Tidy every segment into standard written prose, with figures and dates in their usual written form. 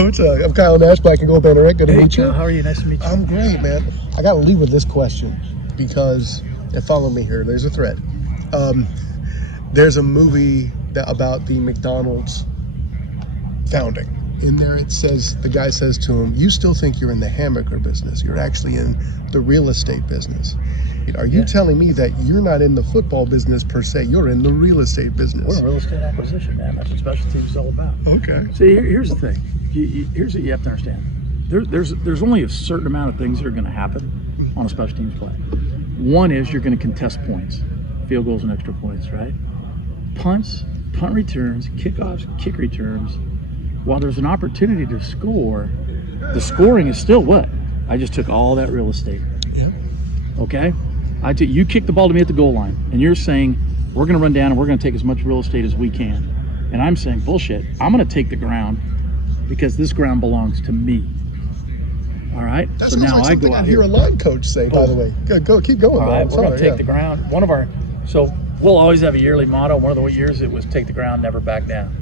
Coach. I'm Kyle Nash, Black and Gold Banner. Good to meet you. How are you? Nice to meet you. I'm great, man. I got to leave with this question because, and follow me here, there's a thread. There's a movie about the McDonald's founding. In there it says, the guy says to him, you still think you're in the hamburger business. You're actually in the real estate business. Are you telling me that you're not in the football business per se? You're in the real estate business. We're real estate acquisition, man. That's what special teams is all about. Okay. See, here's the thing. Here's what you have to understand. There's only a certain amount of things that are going to happen on a special teams play. One is you're going to contest points, field goals and extra points, right? Punts, punt returns, kickoffs, kick returns. While there's an opportunity to score, the scoring is still what? I just took all that real estate. Yeah. Okay? You kick the ball to me at the goal line, and you're saying, we're going to run down and we're going to take as much real estate as we can. And I'm saying, bullshit, I'm going to take the ground because this ground belongs to me. All right? That's so now like I go out here. I hear a line coach say, by the way. Go, keep going. All right, we're going to take the ground. So we'll always have a yearly motto. One of the years it was take the ground, never back down.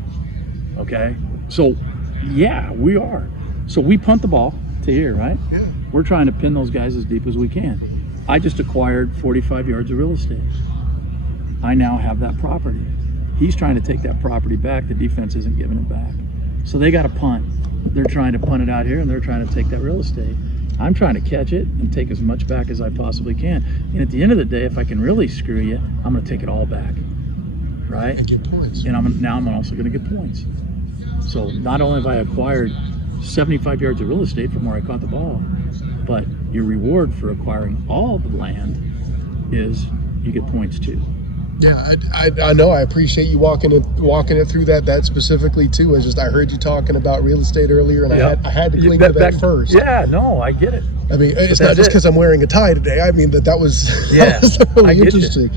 Okay? So, yeah, we are. So we punt the ball to here, right? Yeah. We're trying to pin those guys as deep as we can. I just acquired 45 yards of real estate. I now have that property. He's trying to take that property back. The defense isn't giving it back. So they got to punt. They're trying to punt it out here, and they're trying to take that real estate. I'm trying to catch it and take as much back as I possibly can. And at the end of the day, if I can really screw you, I'm going to take it all back, right? And get points. And I'm also going to get points. So not only have I acquired 75 yards of real estate from where I caught the ball, but your reward for acquiring all the land is you get points too. Yeah, I know. I appreciate you walking it through that specifically too. It's just I heard you talking about real estate earlier, and I had to clean to that first. Yeah, no, I get it. I mean, it's not just because I'm wearing a tie today. I mean that was really interesting.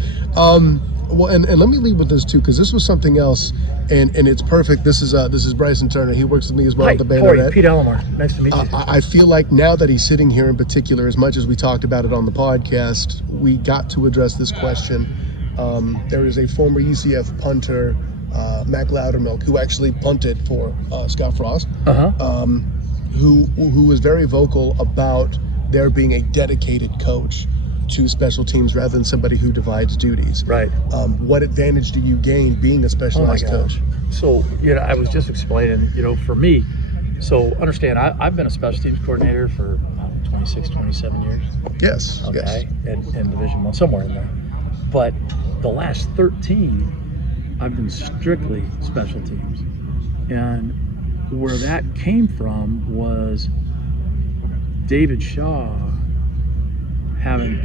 Well, and let me leave with this too, because this was something else, and it's perfect. This is Bryson Turner. He works with me as well at the Banner. Pete Alamar. Nice to meet you. I feel like now that he's sitting here in particular, as much as we talked about it on the podcast, we got to address this question. There is a former UCF punter, Mac Loudermilk, who actually punted for Scott Frost, who was very vocal about there being a dedicated coach to special teams rather than somebody who divides duties. Right. What advantage do you gain being a specialized coach? So, I was just explaining, for me, so understand, I've been a special teams coordinator for 26, 27 years. Yes. Okay. Yes. In Division I, somewhere in there. But the last 13, I've been strictly special teams. And where that came from was David Shaw having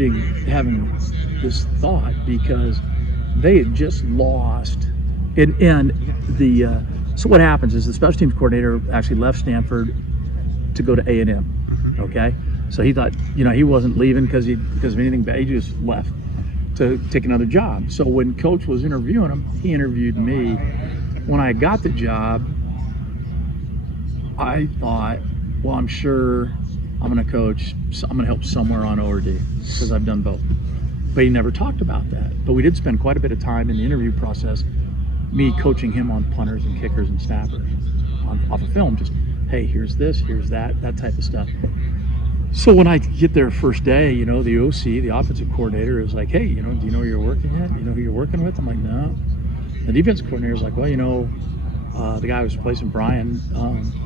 this thought, because they had just lost so what happens is the special teams coordinator actually left Stanford to go to A&M. Okay, so he thought he wasn't leaving because of anything bad. He just left to take another job. So when coach was interviewing him, he interviewed me. When I got the job, I thought, well, I'm sure I'm going to coach, I'm going to help somewhere on O or D, because I've done both. But he never talked about that. But we did spend quite a bit of time in the interview process, me coaching him on punters and kickers and snappers off of film. Just, hey, here's this, here's that type of stuff. So when I get there first day, the OC, the offensive coordinator, is like, hey, do you know where you're working at? Do you know who you're working with? I'm like, no. The defensive coordinator is like, well, the guy who was replacing Brian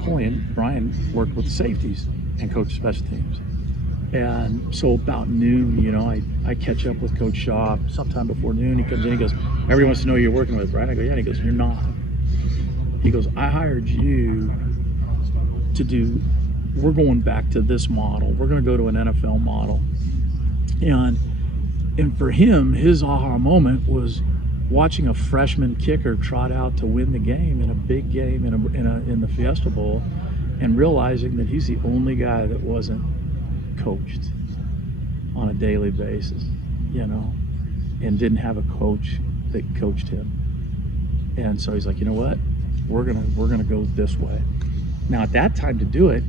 Pullian, Brian worked with the safeties and coached special teams. And so about noon, I catch up with Coach Shaw sometime before noon. He comes in, he goes, everybody wants to know who you're working with, right? I go, yeah. And he goes, you're not. He goes, I hired you to do, we're going back to this model. We're going to go to an NFL model. And for him, his aha moment was watching a freshman kicker trot out to win the game in a big game in the Fiesta Bowl, and realizing that he's the only guy that wasn't coached on a daily basis, and didn't have a coach that coached him. And so he's like, you know what? We're gonna go this way. Now at that time to do it,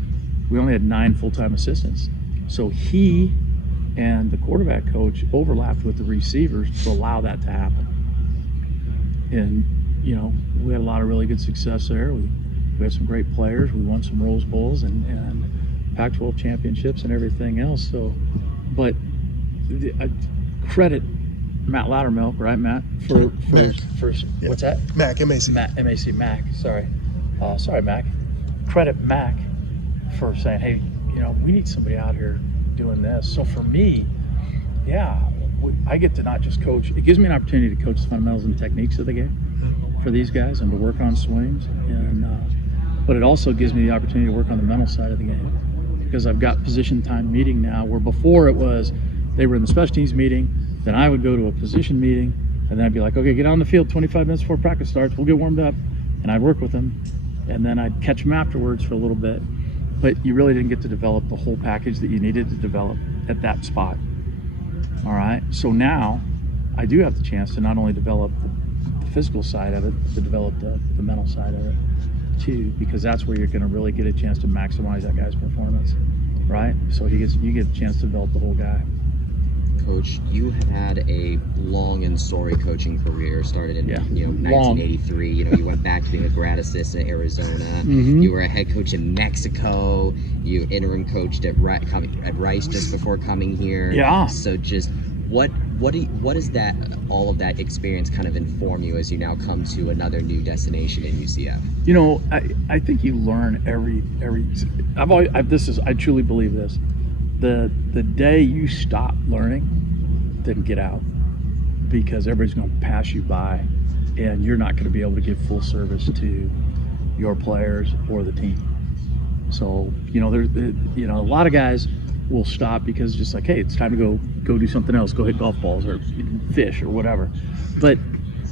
we only had 9 full-time assistants. So he and the quarterback coach overlapped with the receivers to allow that to happen. And we had a lot of really good success there. We We had some great players. We won some Rose Bowls and Pac-12 championships and everything else. So, but credit Matt Loudermilk, right, Matt? For Yeah. what's that? Mac, M-A-C. Mac. Sorry, Mac. Credit Mac for saying, hey, we need somebody out here doing this. So for me, I get to not just coach. It gives me an opportunity to coach the fundamentals and techniques of the game for these guys and to work on swings, but it also gives me the opportunity to work on the mental side of the game, because I've got position time meeting now, where before it was they were in the special teams meeting, then I would go to a position meeting, and then I'd be like, okay, get on the field 25 minutes before practice starts, we'll get warmed up, and I'd work with them, and then I'd catch them afterwards for a little bit. But you really didn't get to develop the whole package that you needed to develop at that spot. All right, so now I do have the chance to not only develop the physical side of it, but to develop the mental side of it too, because that's where you're going to really get a chance to maximize that guy's performance, right? So you get a chance to develop the whole guy. Coach, you have had a long and storied coaching career. Started in 1983. You went back to being a grad assistant at Arizona. Mm-hmm. You were a head coach in Mexico. You interim coached at Rice just before coming here. Yeah. So just what does that, all of that experience kind of inform you as you now come to another new destination in UCF? I think you learn I truly believe this. The day you stop learning, then get out, because everybody's going to pass you by, and you're not going to be able to give full service to your players or the team. So there's a lot of guys will stop because it's just like, hey, it's time to go do something else, go hit golf balls or fish or whatever. But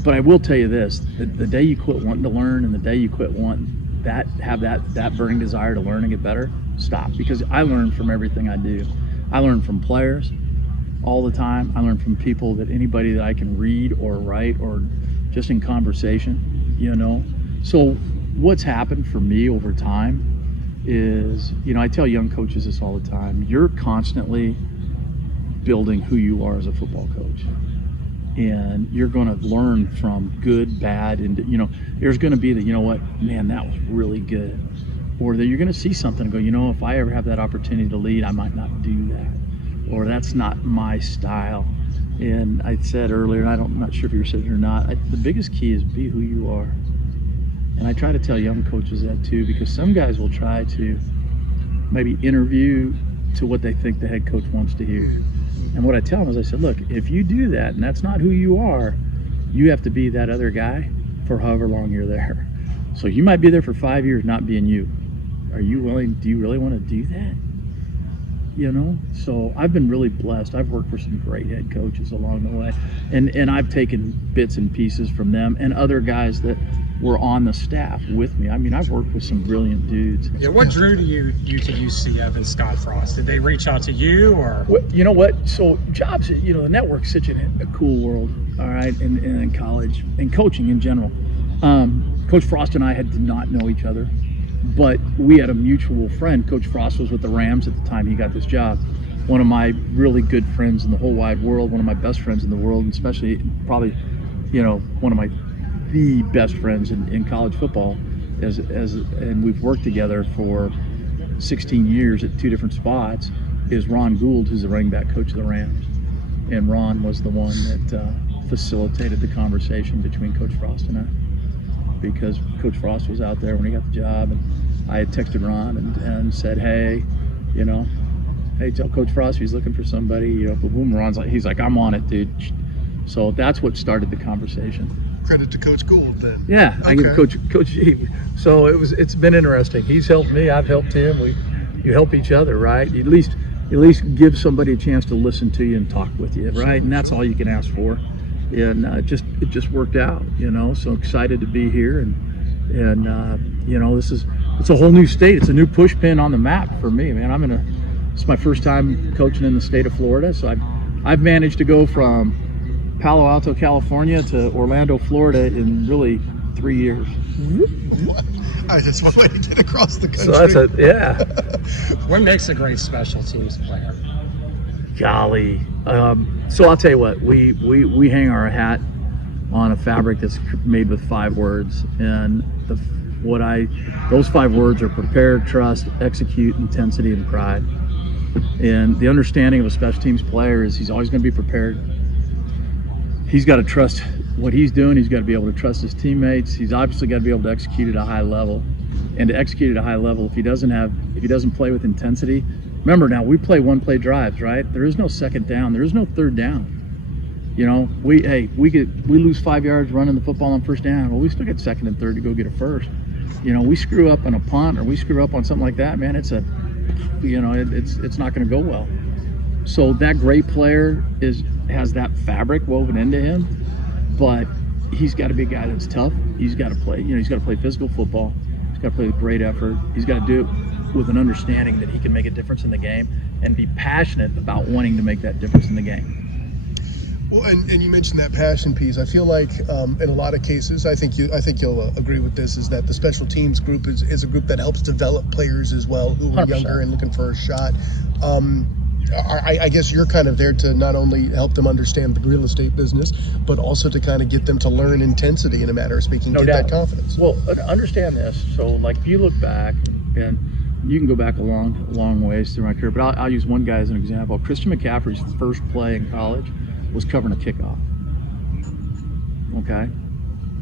I will tell you this: the day you quit wanting to learn, and the day you quit wanting that burning desire to learn and get better, stop. Because I learn from everything I do. I learn from players all the time. I learn from anybody that I can read or write or just in conversation, So what's happened for me over time is, I tell young coaches this all the time: you're constantly building who you are as a football coach. And you're going to learn from good, bad, and there's going to be the, man, that was really good. Or that you're going to see something and go, if I ever have that opportunity to lead, I might not do that. Or that's not my style. And I said earlier, and I'm not sure if you were saying it or not, the biggest key is be who you are. And I try to tell young coaches that too, because some guys will try to maybe interview to what they think the head coach wants to hear. And what I tell them is, I said, look, if you do that and that's not who you are, you have to be that other guy for however long you're there. So you might be there for 5 years not being you. Do you really want to do that? So I've been really blessed. I've worked for some great head coaches along the way. And I've taken bits and pieces from them and other guys that were on the staff with me. I mean, I've worked with some brilliant dudes. Yeah, what drew you to UCF and Scott Frost? Did they reach out to you, or? Well, you know what? So jobs, the network's such a cool world, all right, in college and coaching in general. Coach Frost and I did not know each other, but we had a mutual friend. Coach Frost was with the Rams at the time he got this job. One of my really good friends in the whole wide world, one of my best friends in the world, and especially probably, one of the best friends in college football, and we've worked together for 16 years at 2 different spots, is Ron Gould, who's the running back coach of the Rams. And Ron was the one that facilitated the conversation between Coach Frost and I, because Coach Frost was out there when he got the job, and I had texted Ron and said, hey, hey, tell Coach Frost he's looking for somebody, boom, Ron's like, he's like, I'm on it, dude. So that's what started the conversation. Credit to Coach Gould then. Yeah, I give Coach G. So it's been interesting. He's helped me, I've helped him. You help each other, right? At least give somebody a chance to listen to you and talk with you, right? And that's all you can ask for. And it just worked out, So excited to be here, and it's a whole new state. It's a new push pin on the map for me, man. It's my first time coaching in the state of Florida, so I've managed to go from Palo Alto, California to Orlando, Florida in really 3 years. That's one way to get across the country. So yeah. What makes a great special teams player? Golly. So I'll tell you what, we hang our hat on a fabric that's made with 5 words, and those 5 words are prepare, trust, execute, intensity, and pride. And the understanding of a special teams player is he's always going to be prepared. He's got to trust what he's doing. He's got to be able to trust his teammates. He's obviously got to be able to execute at a high level. And to execute at a high level, if he doesn't play with intensity, remember now we play one-play drives, right? There is no second down. There is no third down. You know, we lose 5 yards running the football on first down. Well, we still get second and third to go get it first. You know, we screw up on a punt or we screw up on something like that, man. It's not going to go well. So that great player has that fabric woven into him, but he's got to be a guy that's tough. He's got to play. You know, he's got to play physical football. He's got to play with great effort. He's got to do it with an understanding that he can make a difference in the game and be passionate about wanting to make that difference in the game. Well, and you mentioned that passion piece. I feel like in a lot of cases, I think you'll agree with this, is that the special teams group is a group that helps develop players as well who are 100%. younger and looking for a shot. I guess you're kind of there to not only help them understand the real estate business, but also to kind of get them to learn intensity, in a matter of speaking, No get doubt. that confidence. Well, understand this. So, like, if you look back, and you can go back a long ways through my career, but I'll use one guy as an example. Christian McCaffrey's first play in college was covering a kickoff. Okay?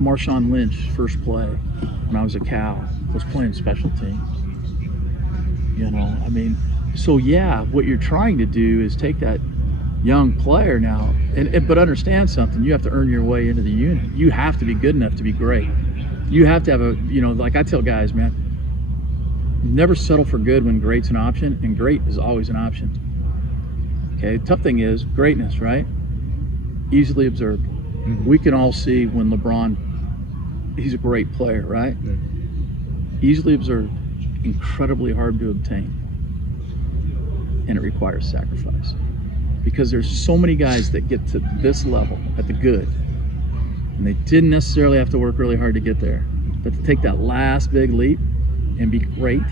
Marshawn Lynch's first play when I was a Cal was playing special teams. You know, I mean, so yeah, what you're trying to do is take that young player now, but understand something. You have to earn your way into the unit. You have to be good enough to be great. You have to have like I tell guys, man, never settle for good when great's an option, and great is always an option. Okay, the tough thing is greatness, right? Easily observed. Mm-hmm. We can all see when LeBron, he's a great player, right? Mm-hmm. Easily observed, incredibly hard to obtain. And it requires sacrifice. Because there's so many guys that get to this level at the good, and they didn't necessarily have to work really hard to get there. But to take that last big leap and be great,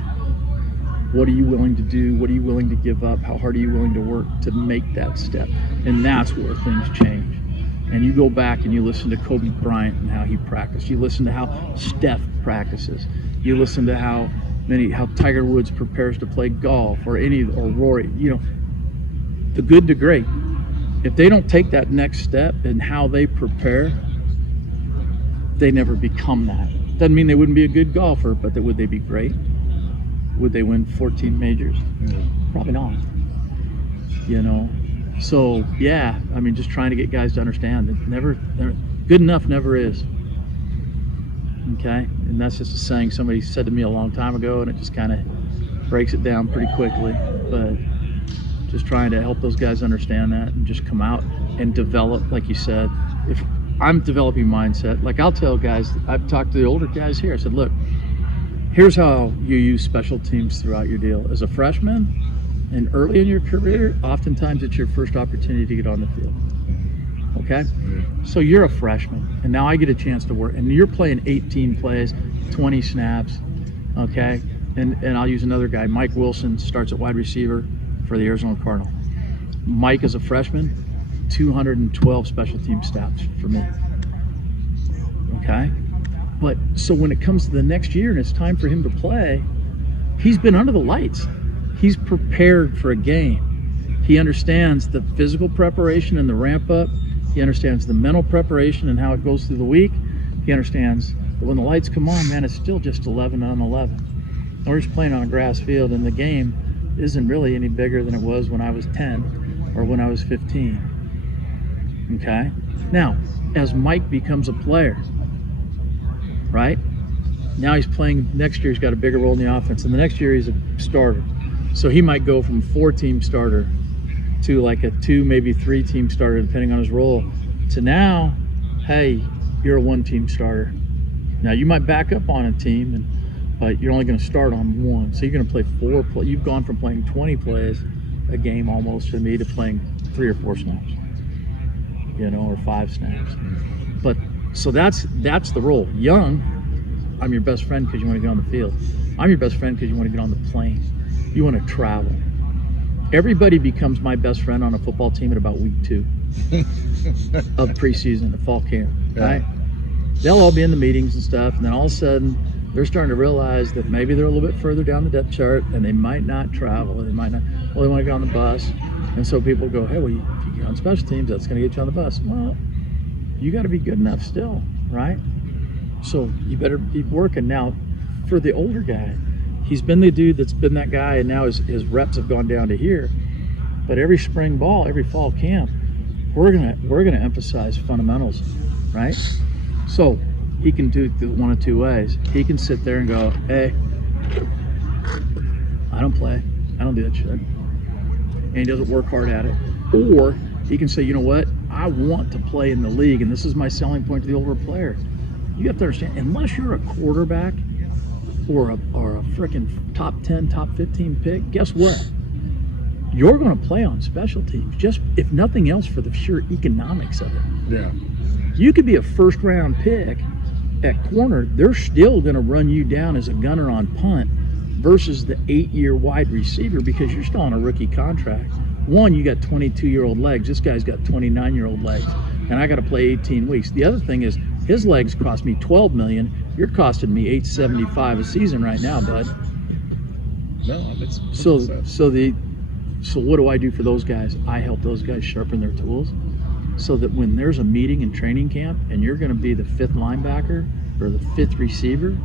what are you willing to do? What are you willing to give up? How hard are you willing to work to make that step? And that's where things change. And you go back and you listen to Kobe Bryant and how he practiced. You listen to how Steph practices. You listen to how Tiger Woods prepares to play golf, or Rory. You know, the good to great. If they don't take that next step in how they prepare, they never become that. Doesn't mean they wouldn't be a good golfer, but would they be great? Would they win 14 majors? Probably not. You know, so yeah, I mean, just trying to get guys to understand that never good enough never is. Okay, and that's just a saying somebody said to me a long time ago, and it just kind of breaks it down pretty quickly. But just trying to help those guys understand that and just come out and develop, like you said. If I'm developing mindset, like I'll tell guys, I've talked to the older guys here, I said, look, here's how you use special teams throughout your deal. As a freshman and early in your career, oftentimes it's your first opportunity to get on the field. Okay? So you're a freshman, and now I get a chance to work, and you're playing 18 plays, 20 snaps, okay? And I'll use another guy. Mike Wilson starts at wide receiver for the Arizona Cardinal. Mike, as a freshman, 212 special team snaps for me. Okay? But so when it comes to the next year and it's time for him to play, he's been under the lights. He's prepared for a game. He understands the physical preparation and the ramp up. He understands the mental preparation and how it goes through the week. He understands that when the lights come on, man, it's still just 11 on 11. We're just playing on a grass field, and the game isn't really any bigger than it was when I was 10 or when I was 15. Okay? Now, as Mike becomes a player, right? Now he's playing, next year he's got a bigger role in the offense, and the next year he's a starter. So he might go from 4-team starter to like a 2, maybe 3-team starter, depending on his role, to now, hey, you're a 1-team starter. Now you might back up on a team, but you're only going to start on 1. So you're going to play 4 plays. You've gone from playing 20 plays a game almost to me to playing 3 or 4 snaps, you know, or 5 snaps. But so that's the role. Young, I'm your best friend because you want to get on the field. I'm your best friend because you want to get on the plane. You want to travel. Everybody becomes my best friend on a football team at about week 2 of preseason, the fall camp, right? They'll all be in the meetings and stuff, and then all of a sudden, they're starting to realize that maybe they're a little bit further down the depth chart and they might not travel. They might not, well, they want to get on the bus. And so people go, hey, well, if you get on special teams, that's going to get you on the bus. Well, you got to be good enough still, right? So you better be working. Now, for the older guy, he's been the dude that's been that guy, and now his reps have gone down to here. But every spring ball, every fall camp, we're gonna emphasize fundamentals, right? So he can do it one of two ways. He can sit there and go, hey, I don't play. I don't do that shit. And he doesn't work hard at it. Or he can say, you know what? I want to play in the league, and this is my selling point to the older player. You have to understand, unless you're a quarterback or a freaking top 10, top 15 pick, guess what? You're going to play on special teams, just if nothing else for the sheer economics of it. Yeah. You could be a first-round pick at corner. They're still going to run you down as a gunner on punt versus the 8-year wide receiver because you're still on a rookie contract. One, you got 22-year-old legs. This guy's got 29-year-old legs, and I got to play 18 weeks. The other thing is his legs cost me $12 million. You're costing me $875 a season right now, bud. No, it's So what do I do for those guys? I help those guys sharpen their tools so that when there's a meeting in training camp and you're going to be the 5th linebacker or the 5th receiver,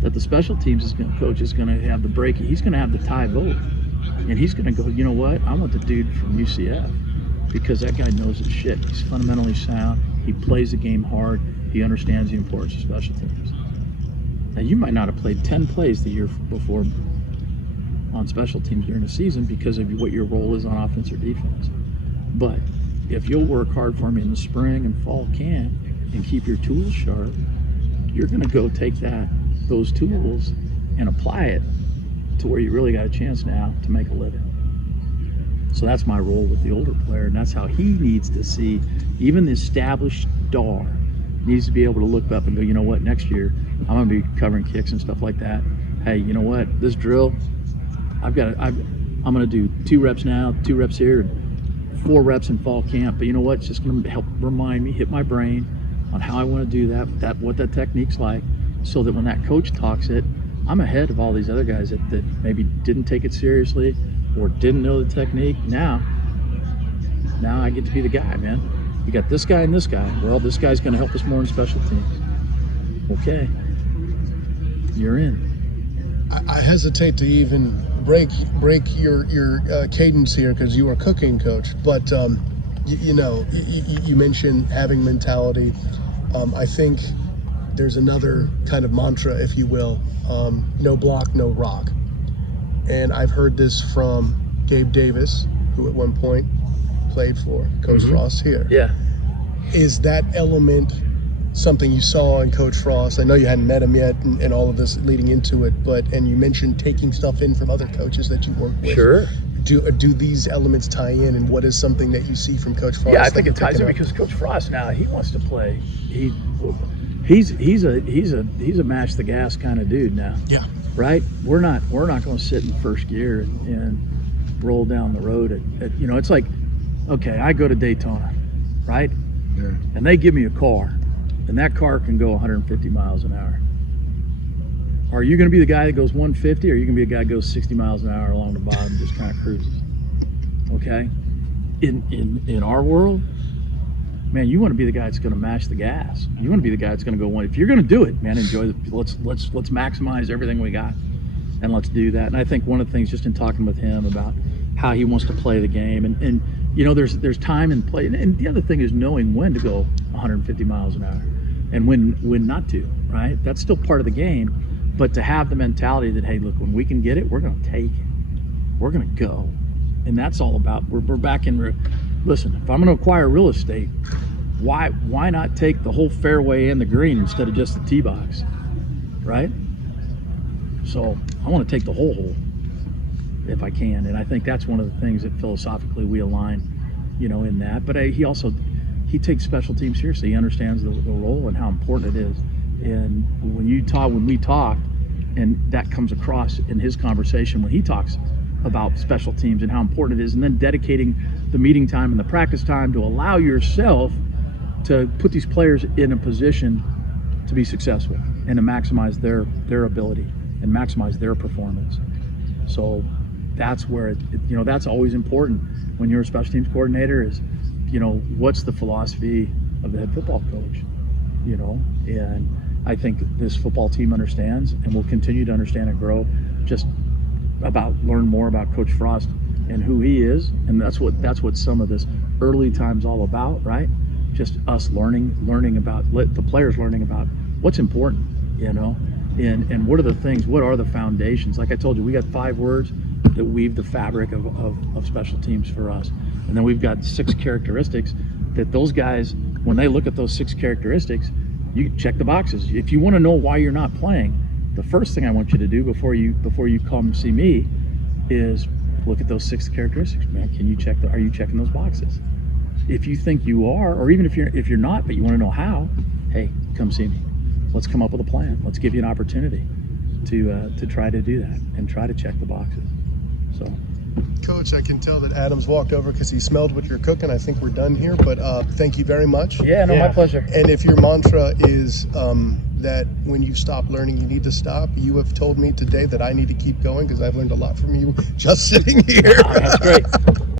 that the special teams coach is going to have the break. He's going to have the tie vote. And he's going to go, you know what? I want the dude from UCF because that guy knows his shit. He's fundamentally sound. He plays the game hard. He understands the importance of special teams. Now, you might not have played 10 plays the year before on special teams during the season because of what your role is on offense or defense. But if you'll work hard for me in the spring and fall camp and keep your tools sharp, you're going to go take those tools and apply it to where you really got a chance now to make a living. So that's my role with the older player, and that's how he needs to see. Even the established star needs to be able to look up and go, you know what, next year I'm going to be covering kicks and stuff like that. Hey, you know what, this drill, I'm going to do 2 reps now, 2 reps here, and 4 reps in fall camp. But you know what? It's just going to help remind me, hit my brain on how I want to do that, what that technique's like, so that when that coach talks it, I'm ahead of all these other guys that maybe didn't take it seriously or didn't know the technique. Now I get to be the guy, man. You got this guy and this guy. Well, this guy's going to help us more in special teams. Okay, you're in. I hesitate to even break your cadence here because you are cooking coach, but you mentioned having mentality. I think there's another kind of mantra, if you will, no block, no rock. And I've heard this from Gabe Davis, who at one point played for Coach Frost here. Yeah. Is that element something you saw in Coach Frost? I know you hadn't met him yet and all of this leading into it, and you mentioned taking stuff in from other cocoaches that you work with. Sure. Do these elements tie in, and what is something that you see from Coach Frost? Yeah, I think it ties in because Coach Frost now, he wants to play. He's a match the gas kind of dude now. Yeah. Right? We're not going to sit in first gear and roll down the road it's like, okay, I go to Daytona, right? Yeah. And they give me a car, and that car can go 150 miles an hour. Are you going to be the guy that goes 150, or are you going to be a guy that goes 60 miles an hour along the bottom and just kind of cruises? Okay? In our world, man, you want to be the guy that's going to mash the gas. You want to be the guy that's going to go one. If you're going to do it, man, enjoy it. Let's maximize everything we got, and let's do that. And I think one of the things, just in talking with him about how he wants to play the game, and there's time and play, and the other thing is knowing when to go 150 miles an hour and when not to. Right? That's still part of the game. But to have the mentality that, hey, look, when we can get it, we're going to take it. We're going to go. And that's all about, we're back in, listen, if I'm going to acquire real estate, why not take the whole fairway and the green instead of just the tee box, right? So I want to take the whole hole if I can. And I think that's one of the things that philosophically we align, in that. But he takes special teams seriously. He understands the role and how important it is. And when we talk, and that comes across in his conversation when he talks about special teams and how important it is, and then dedicating the meeting time and the practice time to allow yourself to put these players in a position to be successful and to maximize their ability and maximize their performance. So that's where that's always important when you're a special teams coordinator is, what's the philosophy of the head football coach, and I think this football team understands and will continue to understand and grow just learn more about Coach Frost and who he is. And that's what some of this early time's all about, right? Just us learning about the players learning about what's important, and what are the things, what are the foundations. Like I told you, we got 5 words that weave the fabric of special teams for us. And then we've got 6 characteristics that those guys, when they look at those 6 characteristics, you check the boxes. If you want to know why you're not playing, the first thing I want you to do before you come see me is look at those 6 characteristics. Man, are you checking those boxes? If you think you are, or even if you're not, but you want to know how, hey, come see me. Let's come up with a plan. Let's give you an opportunity to try to do that and try to check the boxes. So, Coach, I can tell that Adam's walked over because he smelled what you're cooking. I think we're done here, but thank you very much. Yeah, no, my pleasure. And if your mantra is that when you stop learning, you need to stop, you have told me today that I need to keep going because I've learned a lot from you just sitting here. That's great.